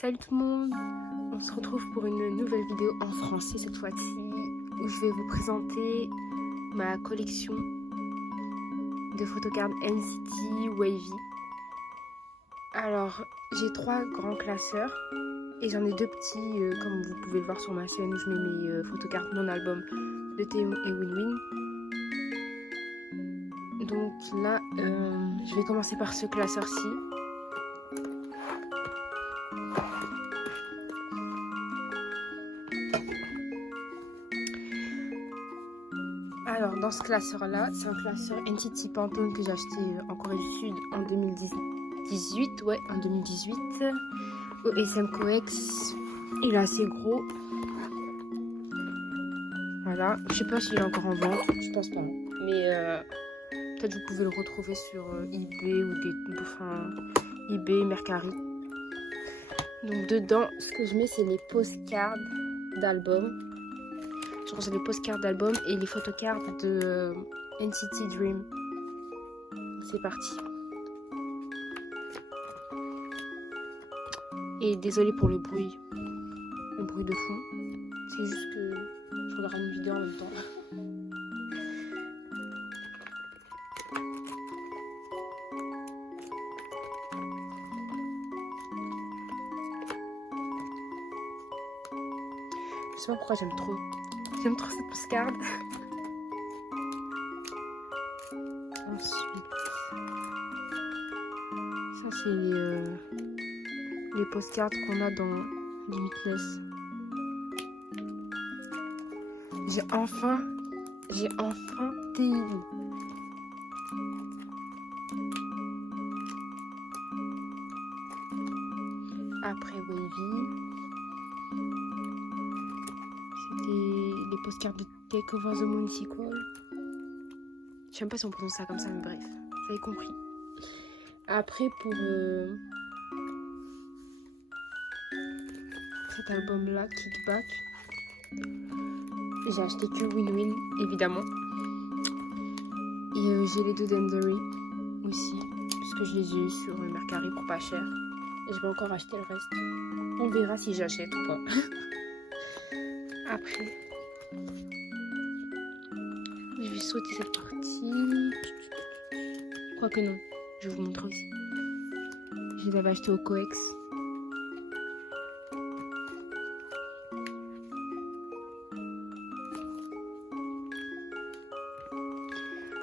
Salut tout le monde, on se retrouve pour une nouvelle vidéo en français cette fois-ci où je vais vous présenter ma collection de photocards NCT Wavy. Alors j'ai 3 grands classeurs et j'en ai 2 petits comme vous pouvez le voir sur ma chaîne où je mets mes photocards non album de Taehyung et Winwin. Donc là je vais commencer par ce classeur-ci. Alors dans ce classeur-là, c'est un classeur NCT Pantone que j'ai acheté en Corée du Sud en 2018. Ouais, en 2018. Au SM Coex. Il est assez gros. Voilà. Je sais pas s'il est encore en vente. Je pense pas. Mais peut-être vous pouvez le retrouver sur eBay ou eBay, Mercari. Donc dedans, ce que je mets, c'est les postcards d'albums. Genre c'est les postcards d'albums et les photocards de NCT Dream. C'est parti. Et désolé pour le bruit de fond. C'est juste que je regarde une vidéo en même temps. Je sais pas pourquoi j'aime trop cette postcard. Ensuite, ça c'est les postcards qu'on a dans Limitless. J'ai enfin Taehyung. Après Wavy, c'était les postcards de Take Over the Moon Sequel. Je sais même pas si on prononce ça comme ça, mais bref, vous avez compris. Après, pour cet album-là, Kickback, j'ai acheté que Winwin, évidemment. Et j'ai les 2 d'Endery aussi, puisque je les ai eu sur Mercari pour pas cher. Et je vais encore acheter le reste. On verra si j'achète ou pas. Après, je vais sauter cette partie. Quoique non, je vais vous montrer aussi. Je les avais achetés au Coex.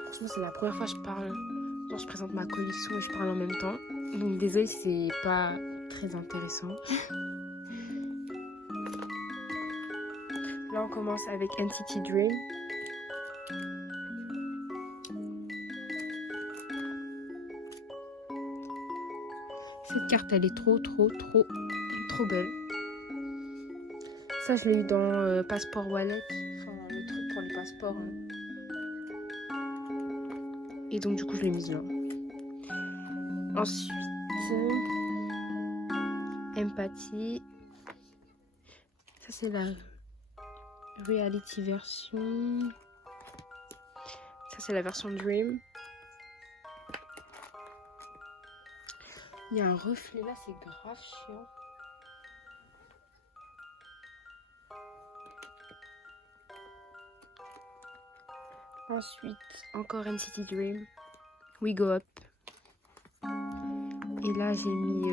Franchement, c'est la première fois que je parle. Genre, je présente ma collection et je parle en même temps. Donc, désolé si c'est pas très intéressant. Là, on commence avec NCT Dream. Cette carte, elle est trop belle. Ça, je l'ai eu dans Passport Wallet. Enfin, le truc pour les passeports. Et donc, du coup, je l'ai mise là. Ensuite, Empathy. Ça, c'est la reality version. Ça, c'est la version Dream. Il y a un reflet là, c'est grave chiant. Ensuite, encore NCT Dream. We Go Up. Et là, j'ai mis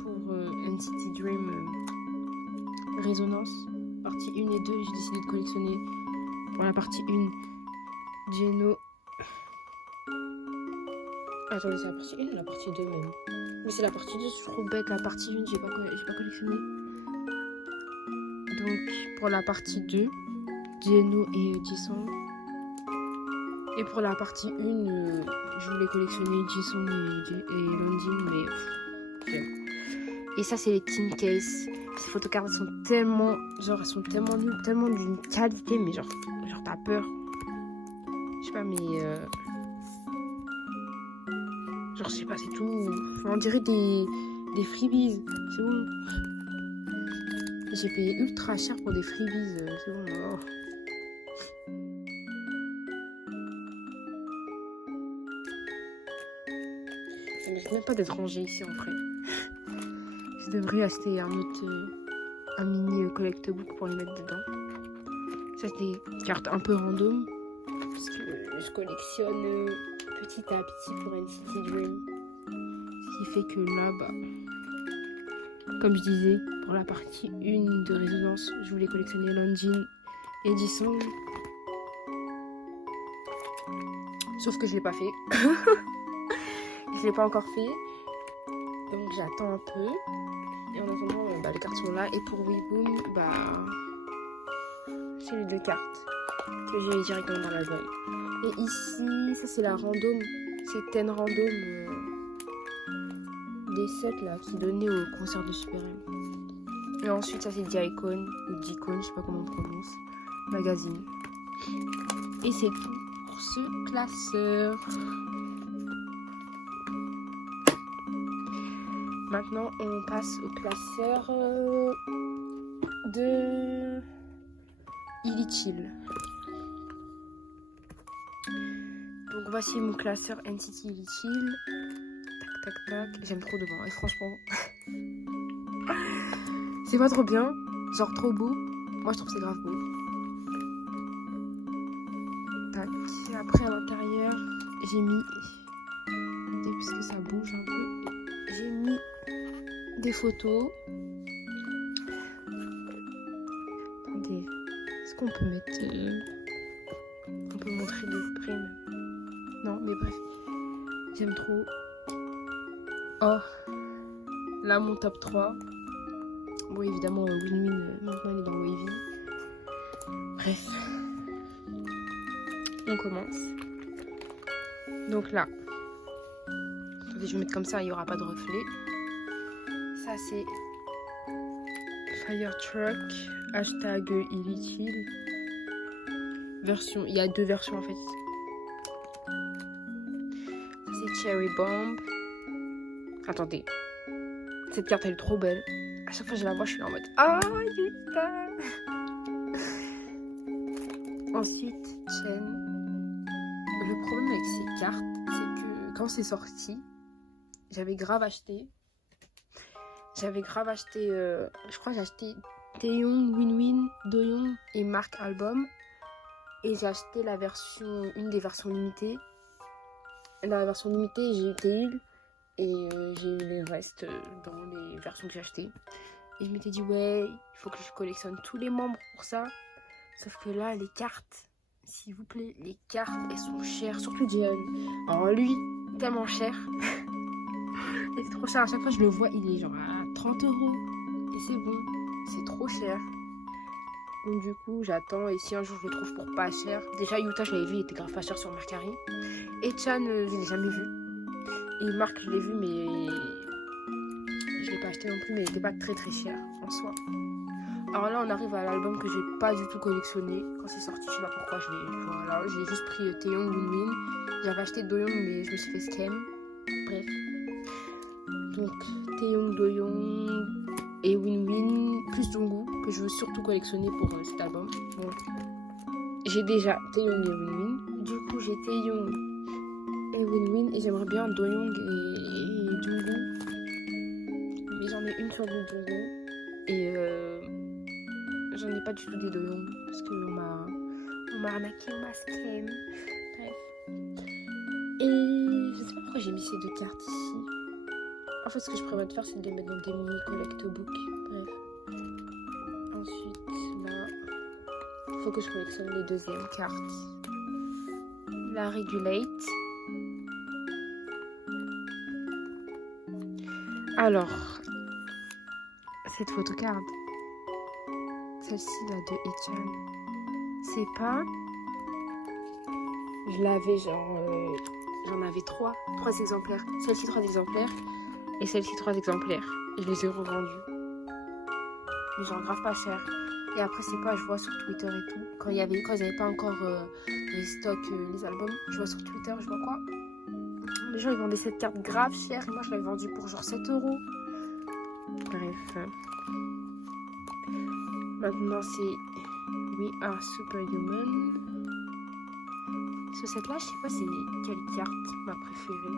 pour NCT Dream Résonance. Partie 1 et 2, j'ai décidé de collectionner pour la partie 1 Geno. Attendez, c'est la partie 1 ou la partie 2 même? Mais c'est la partie 2, je trouve bête. La partie 1, j'ai pas collectionné. Donc, pour la partie 2, Geno et Jisung. Et pour la partie 1, je voulais collectionner Jisung et London, mais et ça, c'est les Team Case. Ces photocards sont tellement, elles sont tellement nulles, tellement d'une qualité, mais genre t'as peur. Je sais pas, mais je sais pas, c'est tout. Enfin, on dirait des freebies. C'est bon. J'ai payé ultra cher pour des freebies. C'est bon. Oh. Ça mérite même pas d'être rangé ici en vrai. Je devrais acheter un autre, un mini collectebook pour les mettre dedans. Ça, c'est des cartes un peu random. Parce que je collectionne petit à petit pour NCT Dream. Ce qui fait que là, comme je disais, pour la partie 1 de Résonance, je voulais collectionner Longin et Jisung. Sauf que je l'ai pas fait. Je l'ai pas encore fait. Donc j'attends un peu. Et en attendant, les cartes sont là. Et pour Weeboom, c'est les 2 cartes que j'ai directement dans l'album. Et ici, ça c'est la random. C'est 10 random des 7 là qui donnaient au concert de Super M. Et ensuite, ça c'est Diacon ou Dicon, je sais pas comment on prononce. Magazine. Et c'est tout pour ce classeur. Maintenant, on passe au classeur de Illichill. Donc voici mon classeur NCT Illichill. Tac, tac, tac. J'aime trop devant. Et franchement, c'est pas trop bien. Genre trop beau. Moi, je trouve que c'est grave beau. Tac. Et après, à l'intérieur, j'ai mis... Parce que ça bouge un peu. J'ai mis des photos. Attendez. Est-ce qu'on peut mettre... On peut montrer de près même. Non, mais bref. J'aime trop. Oh. Là, mon top 3. Bon, évidemment, Win-Win, maintenant, il est dans Wavy. Bref. On commence. Donc là. Attendez, je vais mettre comme ça, il n'y aura pas de reflet. Ça, c'est Fire Truck. Hashtag Illichill. Version. Il y a 2 versions, en fait. Ça, c'est Cherry Bomb. Attendez. Cette carte, elle est trop belle. À chaque fois que je la vois, je suis là en mode ah, Yuta. Ensuite, Chen. Le problème avec ces cartes, c'est que quand c'est sorti, j'avais grave acheté. Je crois que j'ai acheté Taeyong, Win-Win, Doyoung et Mark Album. Et j'ai acheté une des versions limitées. La version limitée, j'ai eu Taeyong. Et j'ai eu les restes dans les versions que j'ai achetées. Et je m'étais dit, ouais, il faut que je collectionne tous les membres pour ça. Sauf que là, les cartes, s'il vous plaît, les cartes, elles sont chères. Surtout Jeon. Alors lui, tellement cher. Et c'est trop cher. À chaque fois, je le vois, il est genre à 30 €. Et c'est bon, c'est trop cher. Donc du coup, j'attends. Et si un jour je le trouve pour pas cher. Déjà, Yuta, je l'avais vu, il était grave pas cher sur Mercari. Et Chan, je l'ai jamais vu. Et Marc, je l'ai vu, mais je l'ai pas acheté non plus, mais il n'était pas très très cher en soi. Alors là, on arrive à l'album que j'ai pas du tout collectionné. Quand c'est sorti, je sais pas pourquoi voilà, j'ai juste pris Taeyong, Win-Win. J'avais acheté Doyoung, mais je me suis fait scam. Bref. Donc, Taeyong, Doyoung et Win-Win, plus Jungkook, que je veux surtout collectionner pour cet album. Donc, j'ai déjà Taeyong et Win-Win. Du coup, j'ai Taeyong et Win-Win, et j'aimerais bien Doyoung et Jungkook, mais j'en ai une sur deux Jungkook et j'en ai pas du tout des Doyoung parce qu'on m'a arnaqué, on m'a scam. Bref, et je sais pas pourquoi j'ai mis ces 2 cartes ici. En fait, ce que je prévois de faire, c'est de les mettre dans des mini collectebook. Bref, ensuite là, il faut que je collectionne les 2e cartes. La Regulate. Alors, cette photocard, celle-ci là de Echan, c'est pas... Je l'avais j'en avais 3 exemplaires. Celle-ci 3 exemplaires et celle-ci 3 exemplaires. Et je les ai revendus. Mais genre grave pas cher. Et après, c'est pas, je vois sur Twitter et tout, quand ils n'avaient pas encore les stocks, les albums, je vois sur Twitter, je vois quoi? Les gens ils vendaient cette carte grave chère et moi je l'avais vendue pour genre 7 €. Bref. Maintenant c'est We Are Superhuman. Ce set là, je sais pas c'est quelle carte ma préférée.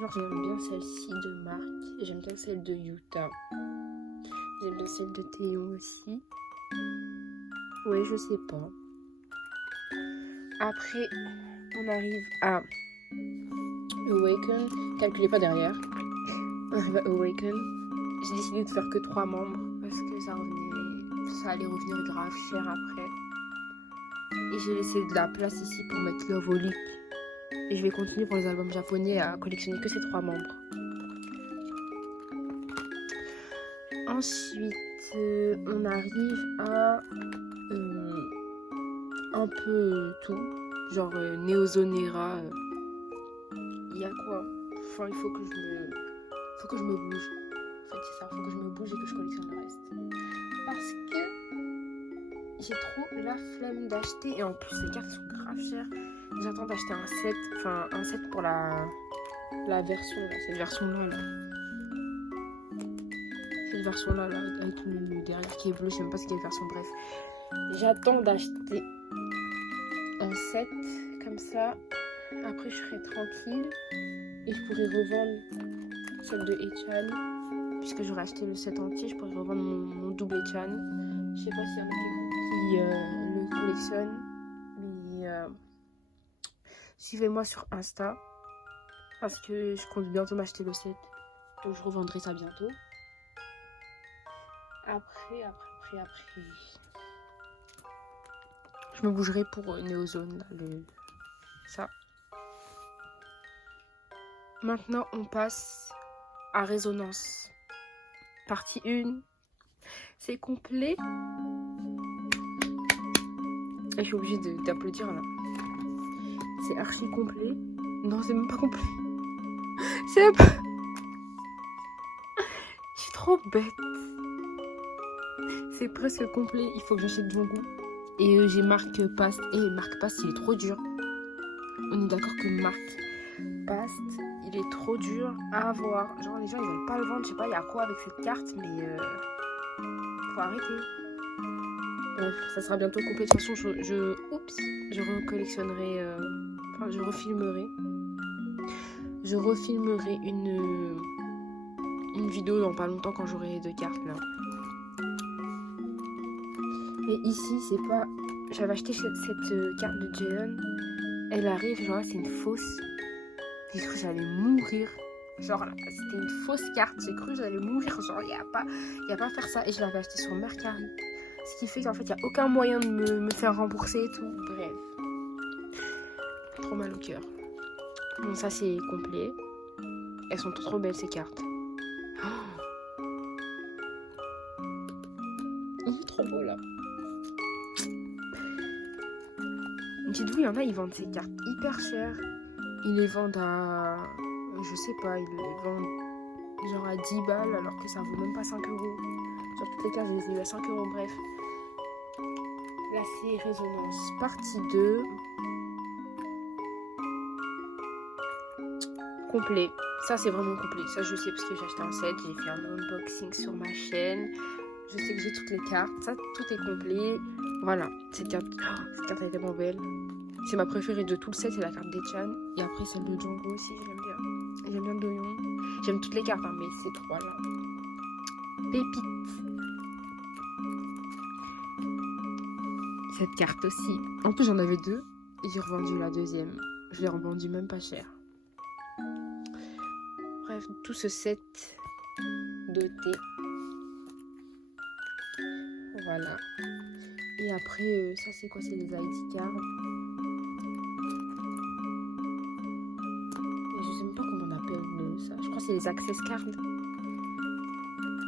Genre j'aime bien celle-ci de Marc. J'aime bien celle de Utah. J'aime bien celle de Théo aussi. Ouais, je sais pas. Après, on arrive à Awaken. Calculez pas derrière. On arrive à Awaken. J'ai décidé de faire que 3 membres parce que ça allait revenir grave cher après. Et j'ai laissé de la place ici pour mettre Love Holic. Et je vais continuer pour les albums japonais à collectionner que ces 3 membres. Ensuite, on arrive à un peu tout. Genre Neozonera. Il y a quoi? Enfin, il faut que je me bouge. En fait, c'est ça. Il faut que je me bouge et que je collectionne le reste. Parce que j'ai trop la flemme d'acheter. Et en plus, les cartes sont grave chères. J'attends d'acheter un set. Enfin, un set pour la version là. Cette version-là. Cette version-là, là, avec le derrière qui est bleu. Je sais même pas c'est quelle version. Bref. J'attends d'acheter un set comme ça. Après, je serai tranquille. Et je pourrais revendre celle de Echan. Puisque j'aurais acheté le set entier, je pourrais revendre mon double Echan. Je sais pas s'il y en a qui le collectionnent. Mais suivez-moi sur Insta. Parce que je compte bientôt m'acheter le set. Donc je revendrai ça bientôt. Après. Je me bougerai pour Neozone. Là, ça. Maintenant, on passe à Résonance. Partie 1. C'est complet. Et je suis obligée d'applaudir là. C'est archi complet. Non, c'est même pas complet. C'est même pas... Je suis trop bête. C'est presque complet. Il faut que j'achète Django. Et j'ai Marc Past. Et Marc Past, il est trop dur. On est d'accord que Marc Past, il est trop dur à avoir. Genre, les gens, ils veulent pas le vendre. Je sais pas, il y a quoi avec cette carte, mais faut arrêter. Bref, ça sera bientôt complet. De toute façon, je recollectionnerai. Enfin, je refilmerai. Je refilmerai une vidéo dans pas longtemps quand j'aurai les 2 cartes là. Et ici, c'est pas... J'avais acheté cette carte de Jeon. Elle arrive, genre là, c'est une fausse. J'ai cru que j'allais mourir. Genre là, c'était une fausse carte. J'ai cru que j'allais mourir. Genre, il n'y a pas à faire ça. Et je l'avais acheté sur Mercari. Ce qui fait qu'en fait, il n'y a aucun moyen de me faire rembourser et tout. Bref. Trop mal au cœur. Bon, ça, c'est complet. Elles sont trop belles, ces cartes. Oh. Il est trop beau, là. Dites-vous, il y en a, ils vendent ces cartes hyper chères. Ils les vendent à... Je sais pas, ils les vendent genre à 10 balles alors que ça vaut même pas 5 €. Sur toutes les cartes, je les ai eu à 5 €, bref. Là, c'est Résonance partie 2. Complet. Ça, c'est vraiment complet. Ça, je sais parce que j'ai acheté un set. J'ai fait un unboxing sur ma chaîne. Je sais que j'ai toutes les cartes. Ça, tout est complet. Voilà. Cette carte elle est tellement belle. C'est ma préférée de tout le set. C'est la carte d'Echan. Et après, celle de Django aussi. J'aime bien. J'aime bien Doyon. J'aime toutes les cartes, hein, mais ces 3 là. Pépite. Cette carte aussi. En plus, j'en avais 2. Et j'ai revendu la deuxième. Je l'ai revendue même pas cher. Bref, tout ce set de thé. Voilà. Et après, ça c'est quoi? C'est les ID cards. Et je sais même pas comment on appelle ça. Je crois que c'est les access cards.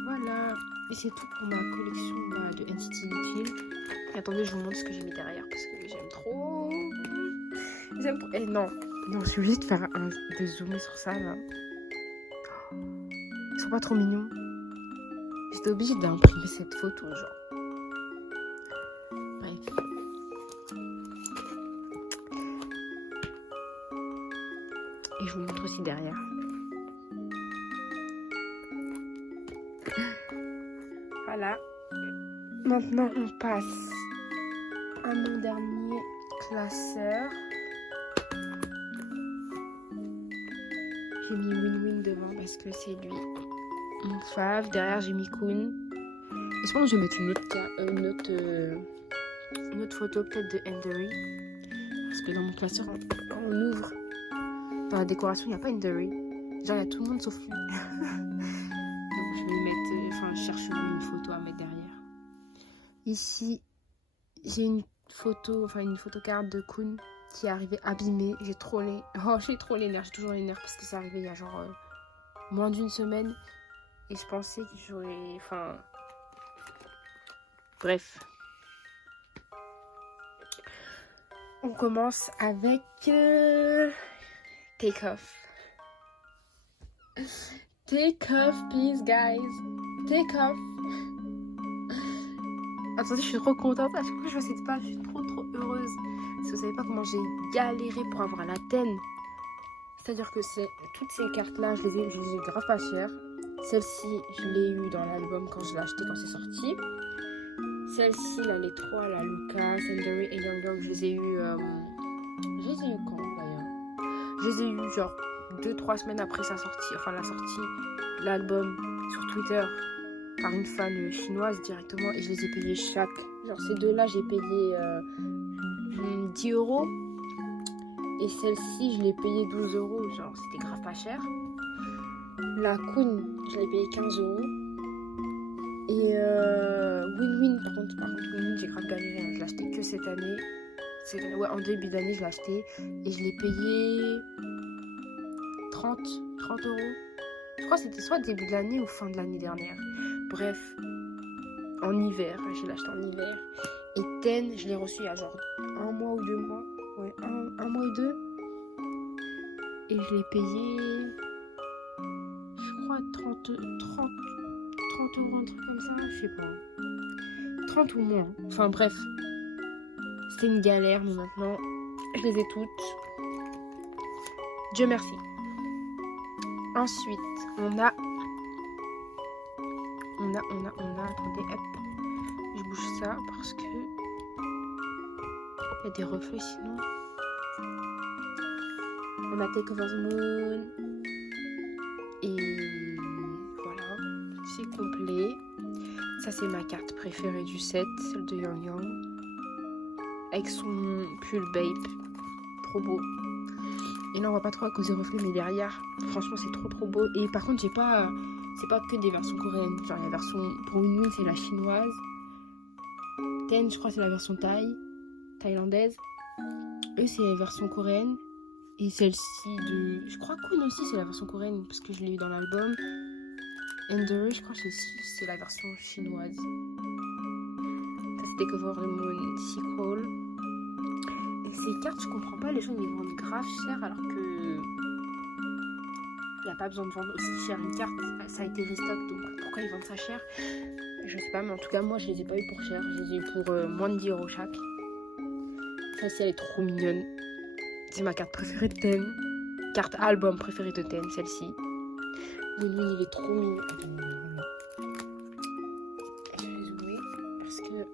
Voilà. Et c'est tout pour ma collection de NCT Little. Et attendez, je vous montre ce que j'ai mis derrière parce que j'aime trop. J'aime trop. Et non, je suis obligée de zoomer sur ça là. Ils sont pas trop mignons. J'étais obligée d'imprimer cette photo, genre. Bref. Et je vous montre aussi derrière. Voilà. Maintenant, on passe à mon dernier classeur. J'ai mis Win-Win devant parce que c'est lui. Mon fave. Derrière, j'ai mis Kun. Et je pense que je vais mettre une autre photo peut-être de Endery. Parce que dans mon classeur, quand on ouvre, dans la décoration, il n'y a pas Endery. Genre, il y a tout le monde sauf lui. Donc, je vais mettre... Enfin, je cherche une photo à mettre derrière. Ici, j'ai une photocarte de Kun qui est arrivée abîmée. J'ai trop les nerfs. J'ai toujours les nerfs parce que c'est arrivé il y a genre moins d'une semaine. Et je pensais que j'aurais... Enfin... Bref. On commence avec Take Off. Take Off, please, guys. Take Off. Attendez, je suis trop contente. À chaque fois que je vois cette page, je suis trop heureuse. Si vous savez pas comment j'ai galéré pour avoir la TEN. C'est-à-dire que toutes ces cartes-là, je les ai grave pas chères. Celle-ci, je l'ai eu dans l'album quand je l'ai acheté quand c'est sorti. Celle-ci, là, les trois, la Lucas, Endery et Young Dog, je les ai eu quand d'ailleurs? Je les ai eu genre 2-3 semaines après sa sortie, enfin la sortie de l'album sur Twitter par une fan chinoise directement et je les ai payés chaque. Genre ces deux-là, j'ai payé 10 euros et celle-ci, je l'ai payé 12 euros. Genre c'était grave pas cher. La Kun, je l'ai payé 15 euros. Et Win-Win, par contre Win-Win, j'ai grave galéré. Hein. Je l'ai acheté que cette année. Ouais, en début d'année, je l'ai acheté. Et je l'ai payé 30 euros. Je crois que c'était soit début de l'année ou fin de l'année dernière. Bref, en hiver. Je l'ai acheté en hiver. Et Ten, je l'ai reçu il y a genre 1 mois ou 2 mois. Ouais, un mois ou 2. Et je l'ai payé, je crois, 30 euros, un truc comme ça, je sais pas. 30 ou moins. Enfin bref. C'était une galère, mais maintenant, je les ai toutes. Dieu merci. Ensuite, on a, attendez, hop. Je bouge ça parce que il y a des reflets sinon. On a Take Over the Moon. Et voilà, c'est complet. Ça, c'est ma carte préférée du set, celle de Yang Yang. Avec son pull Bape. Trop beau. Et là, on voit pas trop à cause des reflets, mais derrière, franchement, c'est trop beau. Et par contre, c'est pas que des versions coréennes. Genre, la version pour Win-Win, c'est la chinoise. Ten, je crois, c'est la version thaïlandaise. Eux, c'est la version coréenne. Et celle-ci de... Je crois que Kun aussi, c'est la version coréenne, parce que je l'ai eu dans l'album. Endery, je crois que c'est la version chinoise. Ça, c'est Take Over the Moon Sequel. Et ces cartes, je comprends pas, les gens ils les vendent grave cher, alors que... Il n'y a pas besoin de vendre aussi cher une carte. Ça a été restock, donc pourquoi ils vendent ça cher? Je sais pas, mais en tout cas, moi, je les ai pas eu pour cher. Je les ai eu pour moins de 10 euros chaque. Celle-ci, elle est trop mignonne. C'est ma carte préférée de Ten. Carte album préférée de Ten, celle-ci. Win-Win, il est trop mignon. Je vais zoomer parce que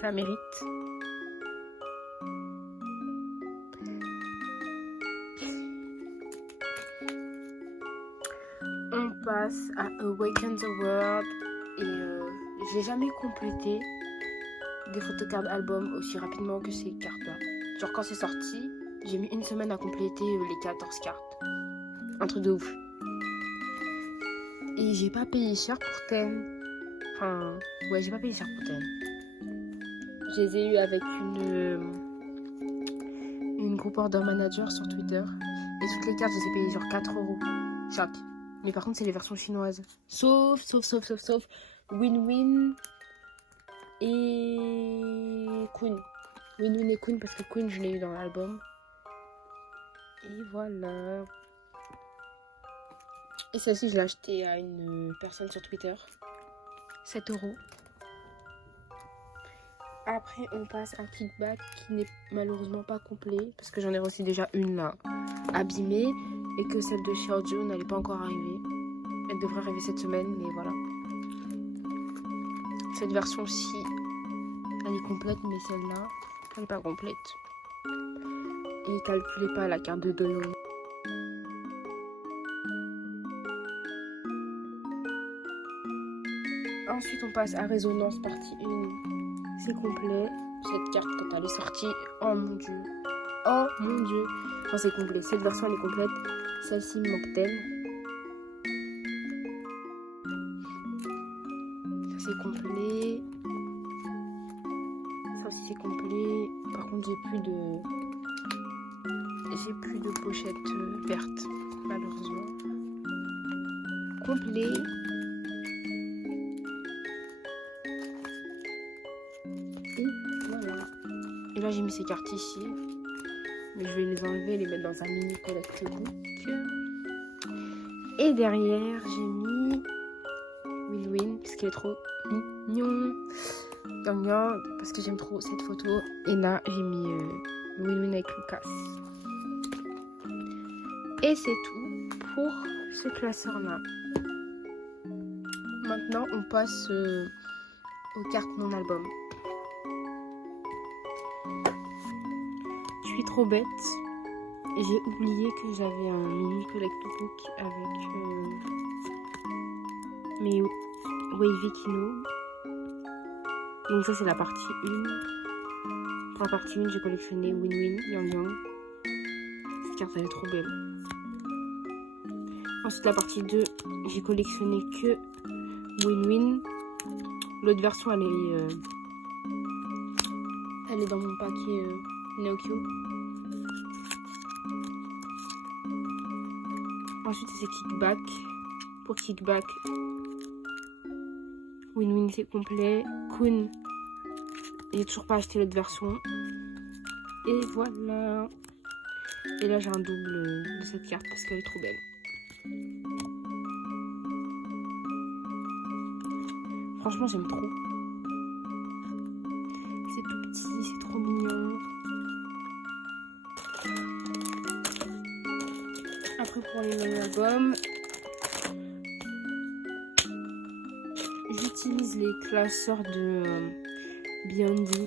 ça mérite. On passe à Awaken the World. Et j'ai jamais complété des photocards album aussi rapidement que ces cartes-là. Genre quand c'est sorti, j'ai mis une semaine à compléter les 14 cartes. Un truc de ouf. Et j'ai pas payé cher pour Ten. Enfin, ouais, j'ai pas payé cher pour Ten. Je les ai eu avec une group order manager sur Twitter. Et toutes les cartes, je les ai payées genre 4 euros chaque. Mais par contre, c'est les versions chinoises. Sauf Win-Win et Kun. Win-Win et Kun, parce que Kun, je l'ai eu dans l'album. Et voilà. Et celle-ci, je l'ai achetée à une personne sur Twitter. 7 euros. Après, on passe à Kickback qui n'est malheureusement pas complet. Parce que j'en ai reçu déjà une là, abîmée. Et que celle de Xiaoju n'allait pas encore arriver. Elle devrait arriver cette semaine, mais voilà. Cette version-ci, elle est complète, mais celle-là, elle n'est pas complète. Et calculez pas la carte de Doyoung. Ensuite, on passe à Résonance, partie 1. C'est complet. Cette carte, quand elle est sortie, oh mon dieu. Oh mon dieu. Enfin, c'est complet. Cette version, elle est complète. Celle-ci, il manque d'elle. Ça, c'est complet. Ça aussi, c'est complet. Par contre, j'ai plus de pochette verte, malheureusement. Complet. Et voilà. Et là, j'ai mis ces cartes ici. Mais je vais les enlever et les mettre dans un mini collect book. Et derrière, j'ai mis Win-Win, parce qu'elle est trop mignon. Parce que j'aime trop cette photo. Et là, j'ai mis Win-Win avec Lucas. Et c'est tout pour ce classeur-là. Maintenant, on passe aux cartes non-album. Je suis trop bête. J'ai oublié que j'avais un mini collect book avec mes Wavy Kino. Donc ça, c'est la partie 1. Pour la partie 1, j'ai collectionné Win-Win, Yang Yang. Cette carte, elle est trop belle. Ensuite, la partie 2, j'ai collectionné que Win-Win. L'autre version, elle est dans mon paquet Neokyo. Ensuite, c'est Kickback. Pour Kickback, Win-Win, c'est complet. Kun, j'ai toujours pas acheté l'autre version. Et voilà. Et là, j'ai un double de cette carte parce qu'elle est trop belle. Franchement, j'aime trop. C'est tout petit, c'est trop mignon. Après, pour les non-albums, j'utilise les classeurs de Beyondy.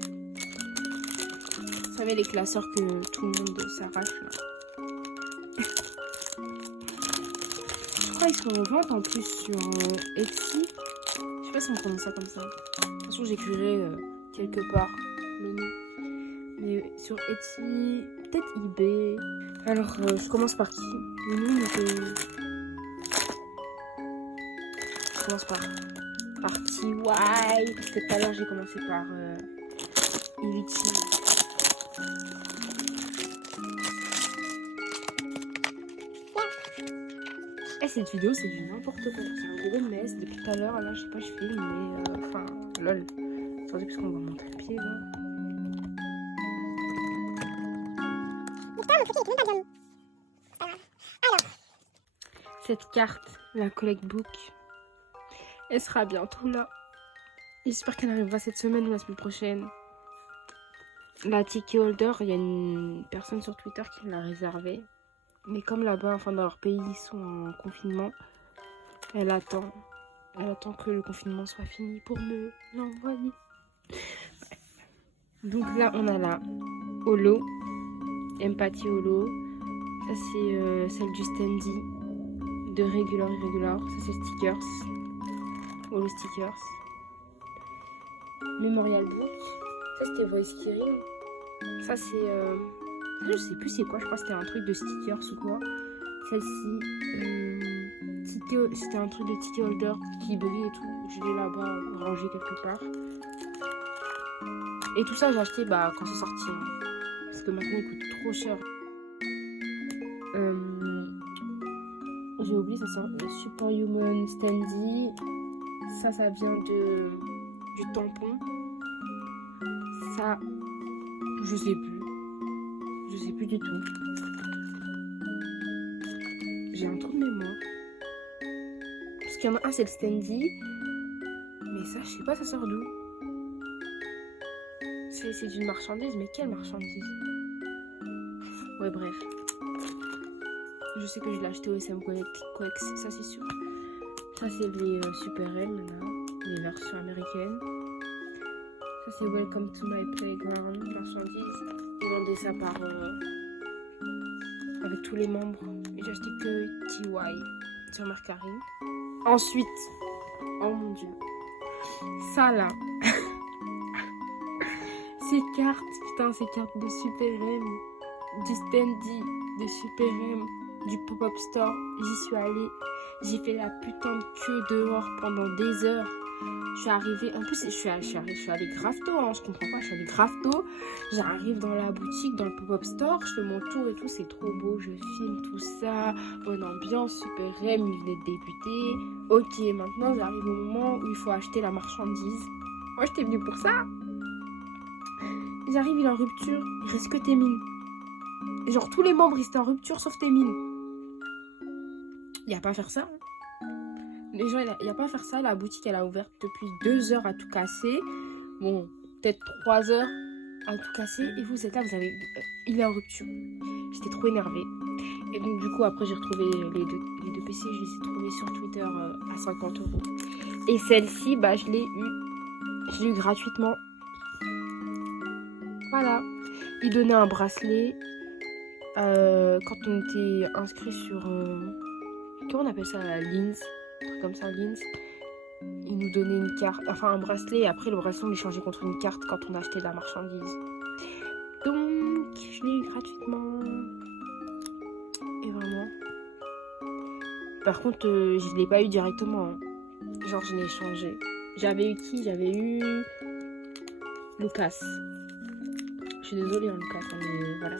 Vous savez, les classeurs que tout le monde s'arrache là. Je crois qu'ils sont en vente en plus sur Etsy. Je sais pas si on prononce ça comme ça. De toute façon, j'écrirai quelque part le nom. Mais sur Etsy, peut-être eBay. Alors, je commence par qui? Le nom était... Je commence par TY. Parce que tout à l'heure, j'ai commencé par Illichi. Et cette vidéo, c'est du n'importe quoi. C'est un gros mess depuis tout à l'heure. Là, je sais pas, je filme, mais enfin, lol. Attendez, parce qu'on va montrer le pied là. Cette carte, la collect book, elle sera bientôt là. J'espère qu'elle arrivera cette semaine ou la semaine prochaine. La ticket holder, il y a une personne sur Twitter qui me l'a réservée. Mais comme là-bas, enfin dans leur pays, ils sont en confinement, elle attend que le confinement soit fini pour me l'envoyer. Donc là, on a la Holo, Empathy Holo. Ça, c'est celle du Standy de Regular Irregular. Ça, c'est Stickers. Holo Stickers. Memorial Book. Ça, c'était Voice Kirin. Ça, c'est... je sais plus c'est quoi. Je crois que c'était un truc de stickers ou quoi. Celle-ci, c'était un truc de ticket holder qui brille et tout. Je l'ai là-bas rangé quelque part. Et tout ça, j'ai acheté quand c'est sorti. Parce que maintenant, il coûte trop cher. J'ai oublié, ça sort Superhuman Standy. Ça vient du tampon. Ça, je sais plus. Je sais plus du tout. J'ai un trou de mémoire. Parce qu'il y en a un, c'est le Standy. Mais ça, je sais pas, ça sort d'où. C'est d'une marchandise, mais quelle marchandise? Ouais, bref. Je sais que je l'ai acheté au SM Coex, ça c'est sûr. Ça, c'est les Super M, là. Les versions américaines. Ça, c'est Welcome to my Playground, marchandise. Ils vendaient ça avec tous les membres. J'ai acheté que TY sur Mercari. Ensuite, oh mon dieu, Ça là. Ces cartes, putain, ces cartes de Super M, du standy, de Super M, du pop-up store. J'y suis allée. J'ai fait la putain de queue dehors pendant des heures. Je suis arrivée, en plus je suis allée grave tôt, hein, je comprends pas, je suis allée grave tôt. J'arrive dans la boutique, dans le pop-up store, je fais mon tour et tout, c'est trop beau, je filme tout ça, bonne ambiance, Super M, il venait de débuter. Ok, maintenant j'arrive au moment où il faut acheter la marchandise. Moi j'étais venue pour ça. J'arrive, il est en rupture, il reste que tes mines. Genre tous les membres ils étaient en rupture sauf tes mines. Y a pas à faire ça. Les gens, il n'y a pas à faire ça. La boutique, elle a ouvert depuis 2 heures à tout casser. Bon, peut-être 3 heures à tout casser. Et vous êtes là, vous avez... il est en rupture. J'étais trop énervée. Et donc, du coup, après, j'ai retrouvé les deux PC. Je les ai trouvés sur Twitter à 50 €. Et celle-ci, bah, je l'ai eue. Je l'ai eue gratuitement. Voilà. Ils donnaient un bracelet. Quand on était inscrit sur... comment on appelle ça, la Lins, un truc comme ça, Lins. Ils nous donnaient une carte, enfin un bracelet, et après le bracelet on l'échangeait contre une carte quand on achetait de la marchandise. Donc je l'ai eu gratuitement. Et vraiment. Par contre, je ne l'ai pas eu directement. Hein. Genre je l'ai échangé. J'avais eu qui? J'avais eu Lucas. Je suis désolée hein, Lucas, hein, mais voilà.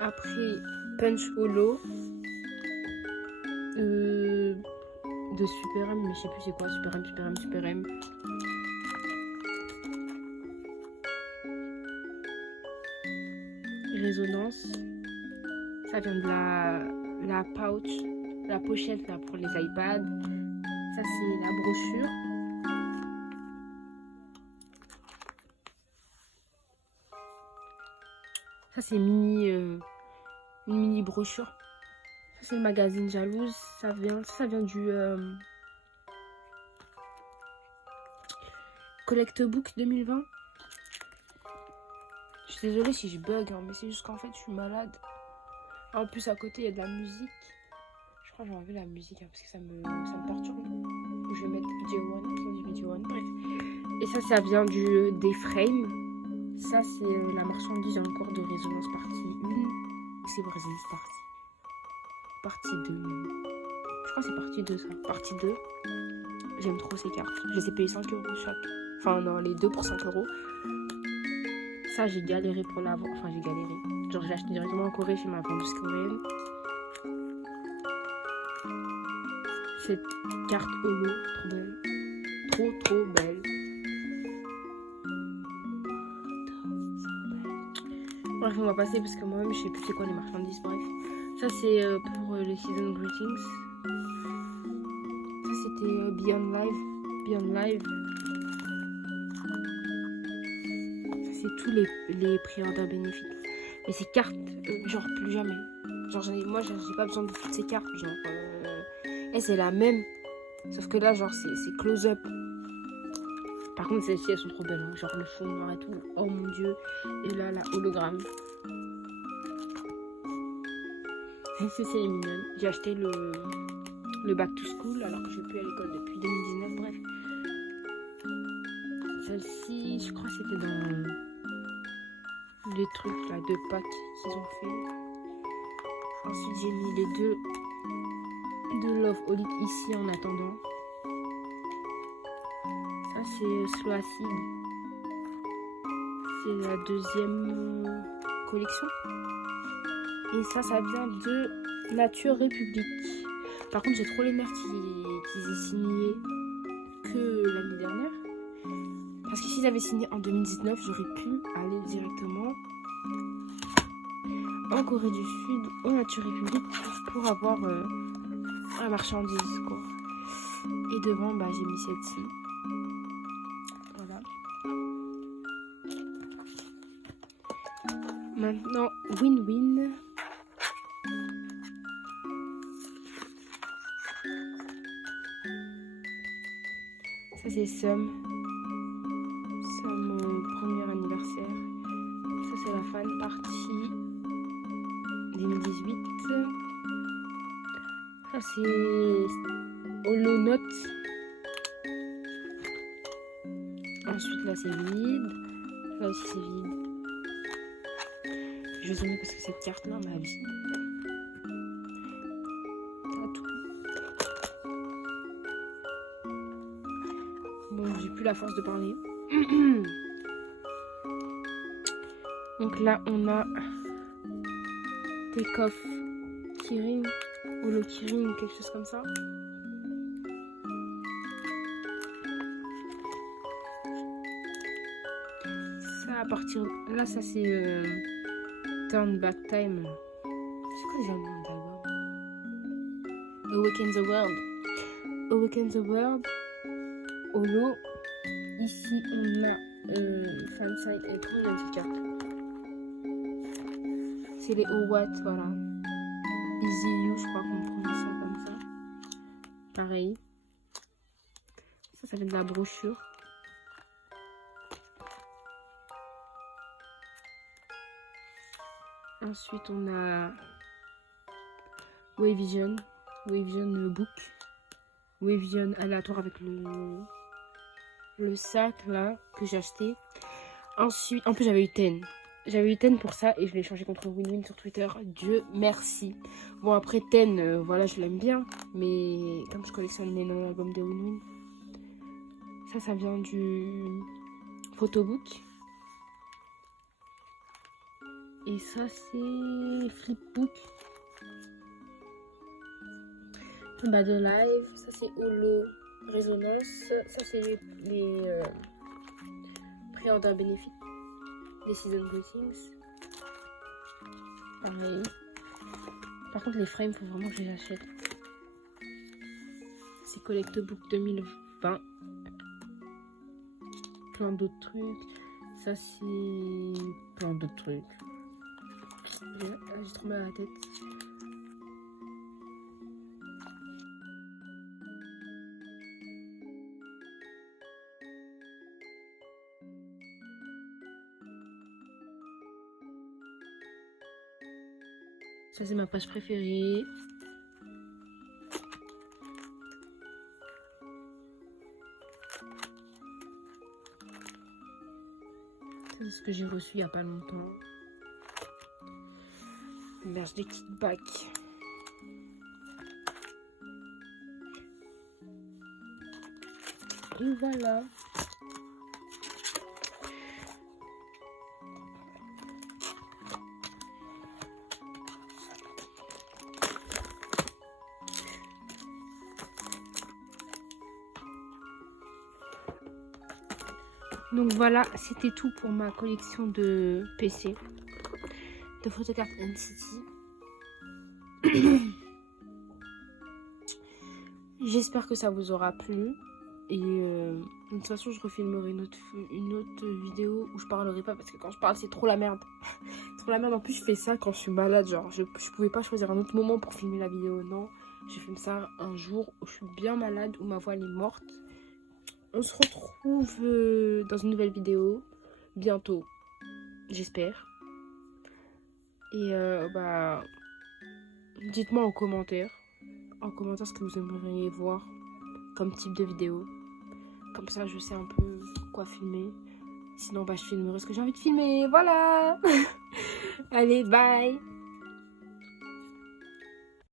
Après Punch Holo. De Super M, mais je sais plus c'est quoi, Super M. Résonance. Ça vient de la pouch, la pochette là pour les iPads. Ça c'est la brochure. Ça c'est une mini brochure. Ça c'est le magazine Jalouse. Ça vient du Collect Book 2020. Je suis désolée si je bug, hein, mais c'est juste qu'en fait je suis malade. En plus à côté il y a de la musique. Je crois que j'ai enlevé la musique hein, parce que ça me perturbe. Je vais mettre Video One. Bref. Et ça vient des frames. Ça c'est la marchandise encore de résonance partie 1. C'est Résonance partie 2 même. Je crois que c'est partie 2 ça. Partie 2. J'aime trop ces cartes. Je les ai payées 5 € chaque. Enfin non, les deux pour 5 €. Ça j'ai galéré pour l'avoir. Enfin j'ai galéré. Genre j'ai acheté directement en Corée chez ma vendeuse coréenne. Cette carte holo, trop belle. Trop belle. Bref, on va passer parce que moi-même je sais plus c'est quoi les marchandises. Bref, ça c'est pour les season greetings. Ça c'était Beyond Live. Ça c'est tous les pre-order bénéfiques. Mais ces cartes, genre plus jamais. Genre moi j'ai pas besoin de toutes ces cartes. Genre et c'est la même. Sauf que là genre c'est close-up. Par contre celles-ci elles sont trop belles. Hein. Genre le fond noir et tout. Oh mon dieu. Et là la hologramme. C'est mignonne. J'ai acheté le back to school alors que je vais plus à l'école depuis 2019. Bref. Celle-ci, je crois que c'était dans les trucs là de Pâques qu'ils ont fait. Ensuite j'ai mis les deux de Love Holic ici en attendant. Ça c'est Slow Acid. C'est la deuxième collection. Et ça vient de Nature République. Par contre, j'ai trop les nerfs qu'ils aient signé que l'année dernière. Parce que s'ils avaient signé en 2019, j'aurais pu aller directement en Corée du Sud, au Nature République, pour avoir la marchandise, quoi. Et devant, bah, j'ai mis celle-ci. Voilà. Maintenant, win-win. Ça c'est Sum premier anniversaire. Ça c'est la fan party 2018. Ça c'est Holonote. Ensuite, là, c'est vide. Là aussi, c'est vide. Je sais même pas ce que cette carte-là, ma vie. Bon, j'ai plus la force de parler. Donc là, on a Take Off Kirin, Holo Kirin, quelque chose comme ça. Ça, à partir... Là, ça, c'est Turn Back Time. C'est quoi déjà le nom d'album? Awaken the World. Awaken the World. Holo. Ici, on a Fanside et comment il y a une petite carte. C'est les O-Watt, voilà. Easy You, je crois qu'on prononce ça comme ça. Pareil. Ça vient de la brochure. Ensuite, on a Wayvision. Wayvision Book. Wayvision aléatoire avec le sac là que j'ai acheté. Ensuite, en plus j'avais eu Ten. J'avais eu Ten pour ça et je l'ai changé contre Win-Win sur Twitter. Dieu merci. Bon après Ten, voilà, je l'aime bien. Mais comme je collectionne les albums de Win-Win. Ça vient du photobook. Et ça c'est Flipbook. Bad Live. Ça c'est Holo Résonance. Ça c'est les pré-order bénéfiques. Les season greetings. Pareil. Par contre les frames, faut vraiment que je les achète. C'est Collect Book 2020. Plein d'autres trucs. Ça c'est plein d'autres trucs. J'ai trop mal à la tête. Ça c'est ma page préférée. C'est ce que j'ai reçu il n'y a pas longtemps. Merge des kickbacks. Et voilà. Donc voilà, c'était tout pour ma collection de PC, de photocartes NCT. J'espère que ça vous aura plu. Et de toute façon, je refilmerai une autre vidéo où je parlerai pas parce que quand je parle, c'est trop la merde. Trop la merde. En plus, je fais ça quand je suis malade. Genre, je pouvais pas choisir un autre moment pour filmer la vidéo. Non, je filme ça un jour où je suis bien malade, où ma voix elle est morte. On se retrouve dans une nouvelle vidéo bientôt, j'espère. Et dites-moi en commentaire ce que vous aimeriez voir comme type de vidéo. Comme ça, je sais un peu quoi filmer. Sinon, je filmerai ce que j'ai envie de filmer. Voilà. Allez, bye.